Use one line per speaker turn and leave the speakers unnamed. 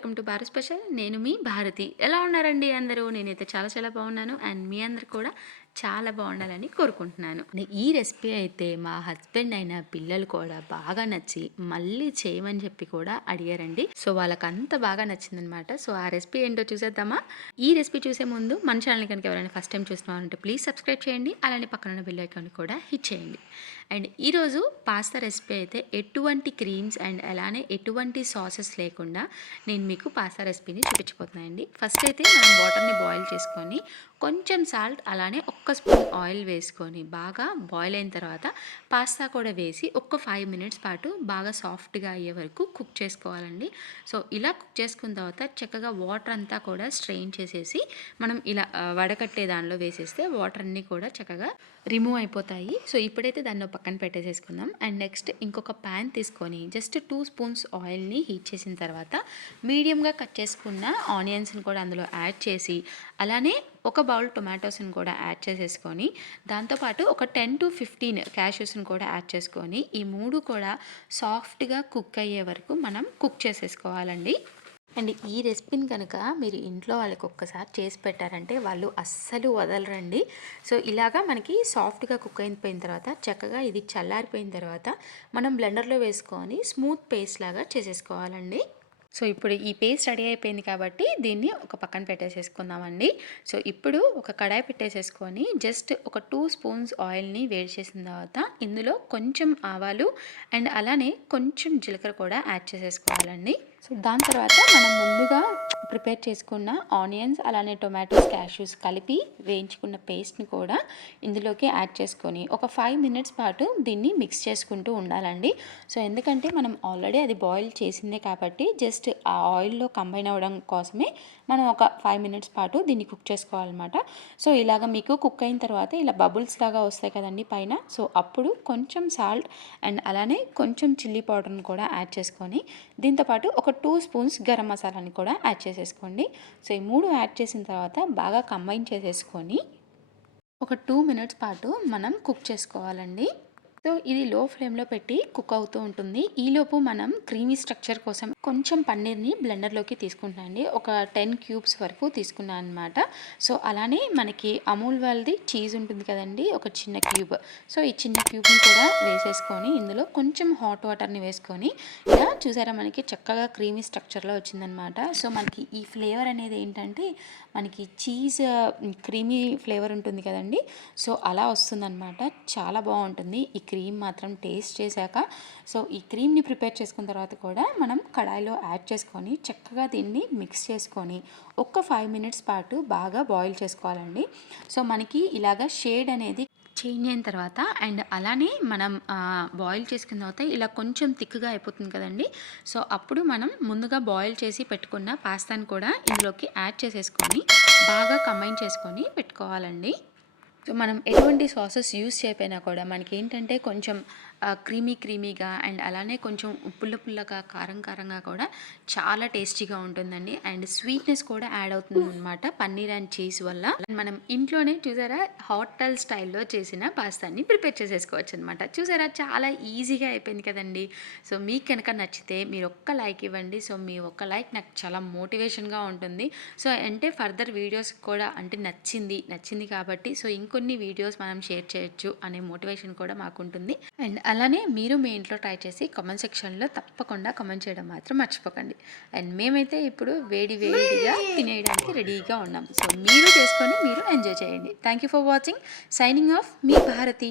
Welcome to Bharat special. నేను మీ భారతి. ఎలా ఉన్నారండి అందరూ? నేనైతే చాలా చాలా బాగున్నాను. అండ్ మీ అందరు కూడా చాలా బాగుండాలని కోరుకుంటున్నాను. ఈ రెసిపీ అయితే మా హస్బెండ్ అయిన పిల్లలు కూడా బాగా నచ్చి మళ్ళీ చేయమని చెప్పి కూడా అడిగారండి. సో వాళ్ళకి అంత బాగా నచ్చిందనమాట. సో ఆ రెసిపీ ఏంటో చూసేద్దామా? ఈ రెసిపీ చూసే ముందు మన ఛానల్ కనుక ఎవరైనా ఫస్ట్ టైం చూస్తున్నారంటే ప్లీజ్ సబ్స్క్రైబ్ చేయండి. అలానే పక్కన ఉన్న బెల్ ఐకాన్ కూడా హిట్ చేయండి. అండ్ ఈరోజు పాస్తా రెసిపీ అయితే ఎటువంటి క్రీమ్స్ అండ్ అలానే ఎటువంటి సాసెస్ లేకుండా నేను మీకు పాస్తా రెసిపీని చూపించబోతున్నానండి. ఫస్ట్ అయితే మనం వాటర్ని బాయిల్ చేసుకొని కొంచెం సాల్ట్ అలానే ఒక స్పూన్ ఆయిల్ వేసుకొని బాగా బాయిల్ అయిన తర్వాత పాస్తా కూడా వేసి ఒక్క ఫైవ్ మినిట్స్ పాటు బాగా సాఫ్ట్గా అయ్యే వరకు కుక్ చేసుకోవాలండి. సో ఇలా కుక్ చేసుకున్న తర్వాత చక్కగా వాటర్ అంతా కూడా స్ట్రెయిన్ చేసేసి మనం ఇలా వడకట్టే దానిలో వేసేస్తే వాటర్ అన్నీ కూడా చక్కగా రిమూవ్ అయిపోతాయి. సో ఇప్పుడైతే దాన్ని పక్కన పెట్టేసేసుకుందాం. అండ్ నెక్స్ట్ ఇంకొక ప్యాన్ తీసుకొని జస్ట్ టూ స్పూన్స్ ఆయిల్ని హీట్ చేసిన తర్వాత మీడియంగా కట్ చేసుకున్న ఆనియన్స్ని కూడా అందులో యాడ్ చేసి అలానే ఒక బౌల్ టొమాటోస్ని కూడా యాడ్ చేసేసుకొని దాంతోపాటు ఒక టెన్ టు ఫిఫ్టీన్ క్యాష్యూస్ని కూడా యాడ్ చేసుకొని ఈ మూడు కూడా సాఫ్ట్గా కుక్ అయ్యే వరకు మనం కుక్ చేసేసుకోవాలండి. అండ్ ఈ రెసిపీని కనుక మీరు ఇంట్లో వాళ్ళకి ఒక్కసారి చేసి పెట్టారంటే వాళ్ళు అస్సలు వదలరండి. సో ఇలాగా మనకి సాఫ్ట్గా కుక్ అయిపోయిన తర్వాత చక్కగా ఇది చల్లారిపోయిన తర్వాత మనం బ్లెండర్లో వేసుకొని స్మూత్ పేస్ట్ లాగా చేసేసుకోవాలండి. సో ఇప్పుడు ఈ పేస్ట్ రెడీ అయిపోయింది కాబట్టి దీన్ని ఒక పక్కన పెట్టేసేసుకుందామండి. సో ఇప్పుడు ఒక కడాయి పెట్టేసేసుకొని జస్ట్ ఒక టూ స్పూన్స్ ఆయిల్ని వేడి చేసిన తర్వాత ఇందులో కొంచెం ఆవాలు అండ్ అలానే కొంచెం జీలకర్ర కూడా యాడ్ చేసేసుకోవాలండి. సో దాని తర్వాత మనం ముందుగా ప్రిపేర్ చేసుకున్న ఆనియన్స్ అలానే టొమాటోస్ క్యాష్యూస్ కలిపి వేయించుకున్న పేస్ట్ని కూడా ఇందులోకి యాడ్ చేసుకొని ఒక ఫైవ్ మినిట్స్ పాటు దీన్ని మిక్స్ చేసుకుంటూ ఉండాలండి. సో ఎందుకంటే మనం ఆల్రెడీ అది బాయిల్ చేసిందే కాబట్టి జస్ట్ ఆ ఆయిల్లో కంబైన్ అవ్వడం కోసమే మనం ఒక ఫైవ్ మినిట్స్ పాటు దీన్ని కుక్ చేసుకోవాలన్నమాట. సో ఇలాగ మీకు కుక్ అయిన తర్వాత ఇలా బబుల్స్ లాగా వస్తాయి కదండి పైన. సో అప్పుడు కొంచెం సాల్ట్ అండ్ అలానే కొంచెం చిల్లీ పౌడర్ని కూడా యాడ్ చేసుకొని దీంతోపాటు ఒక టూ స్పూన్స్ గరం మసాలాని కూడా యాడ్ చేసేసుకోండి. సో ఈ మూడు యాడ్ చేసిన తర్వాత బాగా కంబైన్ చేసేసుకొని ఒక టూ మినిట్స్ పాటు మనం కుక్ చేసుకోవాలండి. సో ఇది లో ఫ్లేమ్లో పెట్టి కుక్ అవుతూ ఉంటుంది. ఈలోపు మనం క్రీమీ స్ట్రక్చర్ కోసం కొంచెం పన్నీర్ని బ్లెండర్లోకి తీసుకుంటానండి ఒక టెన్ క్యూబ్స్ వరకు తీసుకున్నాను అనమాట సో అలానే మనకి అమూల్ వాళ్ళది చీజ్ ఉంటుంది కదండి ఒక చిన్న క్యూబ్. సో ఈ చిన్న క్యూబ్ని కూడా వేసేసుకొని ఇందులో కొంచెం హాట్ వాటర్ని వేసుకొని ఇలా చూసారా మనకి చక్కగా క్రీమీ స్ట్రక్చర్లో వచ్చిందనమాట సో మనకి ఈ ఫ్లేవర్ అనేది ఏంటంటే మనకి చీజ్ క్రీమీ ఫ్లేవర్ ఉంటుంది కదండి. సో అలా వస్తుందన్నమాట. చాలా బాగుంటుంది. ఈ క్రీమ్ మాత్రం టేస్ట్ చేశాక సో ఈ క్రీమ్ని ప్రిపేర్ చేసుకున్న తర్వాత కూడా మనం కడాయిలో యాడ్ చేసుకొని చక్కగా దీన్ని మిక్స్ చేసుకొని ఒక్క ఫైవ్ మినిట్స్ పాటు బాగా బాయిల్ చేసుకోవాలండి. సో మనకి ఇలాగా షేడ్ అనేది చేంజ్ అయిన తర్వాత అండ్ అలానే మనం బాయిల్ చేసుకున్న తర్వాత ఇలా కొంచెం థిక్గా అయిపోతుంది కదండి. సో అప్పుడు మనం ముందుగా బాయిల్ చేసి పెట్టుకున్న పాస్తాని కూడా ఇందులోకి యాడ్ చేసేసుకొని బాగా కంబైన్ చేసుకొని పెట్టుకోవాలండి. సో మనం ఎటువంటి సాసెస్ యూస్ చేయకపోయినా కూడా మనకి ఏంటంటే కొంచెం క్రీమీ క్రీమీగా అండ్ అలానే కొంచెం పుల్ల పుల్లగా కారం కారంగా కూడా చాలా టేస్టీగా ఉంటుందండి. అండ్ స్వీట్నెస్ కూడా యాడ్ అవుతుంది అనమాట పన్నీర్ అండ్ చీజ్ వల్ల. మనం ఇంట్లోనే చూసారా హోటల్ స్టైల్లో చేసిన పాస్తాని ప్రిపేర్ చేసేసుకోవచ్చు అనమాట చూసారా చాలా ఈజీగా అయిపోయింది కదండి. సో మీకు కనుక నచ్చితే మీరు ఒక్క లైక్ ఇవ్వండి. సో మీ ఒక్క లైక్ నాకు చాలా మోటివేషన్గా ఉంటుంది. సో అంటే ఫర్దర్ వీడియోస్ కూడా అంటే నచ్చింది నచ్చింది కాబట్టి సో ఇంకా ఇంకొన్ని వీడియోస్ మనం షేర్ చేయొచ్చు అనే మోటివేషన్ కూడా మాకు ఉంటుంది అండ్ అలానే మీరు మీ ఇంట్లో ట్రై చేసి కామెంట్ సెక్షన్లో తప్పకుండా కామెంట్ చేయడం మాత్రం మర్చిపోకండి. అండ్ మేమైతే ఇప్పుడు వేడి వేడిగా తినేయడానికి రెడీగా ఉన్నాం. సో మీరు చేసుకొని మీరు ఎంజాయ్ చేయండి. Thank you for watching signing off me Bharati.